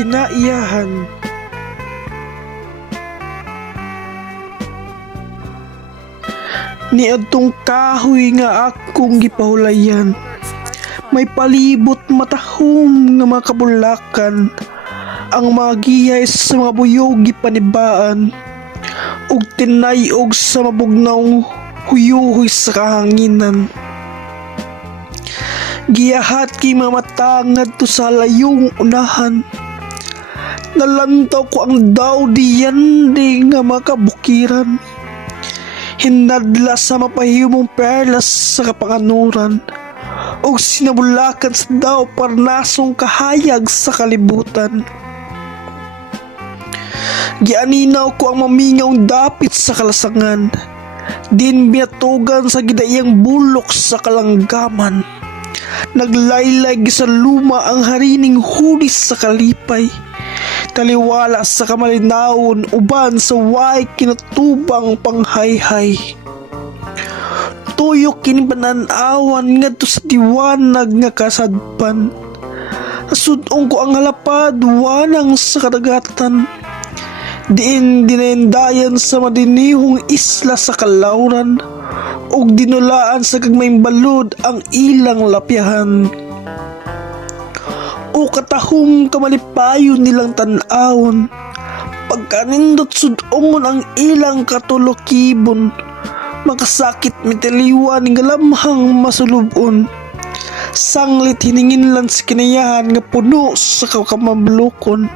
kinaiyahan. Niadtong kahoy nga akong gipahulayan, may palibot matahom nga mga kabulakan, ang mga gihay sa mga buyog gipanibaan, ug tinayog sa mabugnaw huyuhoy sa kahanginan. Giyahat kay mga mata ngadto sa layong unahan, nalantaw ko ang daw diyan nga mga kabukiran. Hinadla sa mapahimong perlas sa kapanganuran, o sinabulakan sa daw parnasong kahayag sa kalibutan. Gianinaw ko ang mamingaw dapit sa kalasangan, din binatugan sa gidayang bulok sa kalanggaman. Naglaylay sa luma ang harining hudis sa kalipay, taliwala sa kamalinawon uban sa way kinatubang panghayhay. Tuyok kini pananawan ngadto sa diwanag nga kasadpan, asudong ko ang halapad wanang sa kadagatan, diin dinayndayan sa madinihong isla sa kalawran, ug dinulaan sa gagmayng balod ang ilang lapyahan. O katahom kamalipayon nilang tan-awon, pagkanindot sudongon ang ilang katulokibon, makasakit mitiliwan nga lamhang masulubon. Sanglit hininginlan sa kinayahan nga puno sa kamablukon.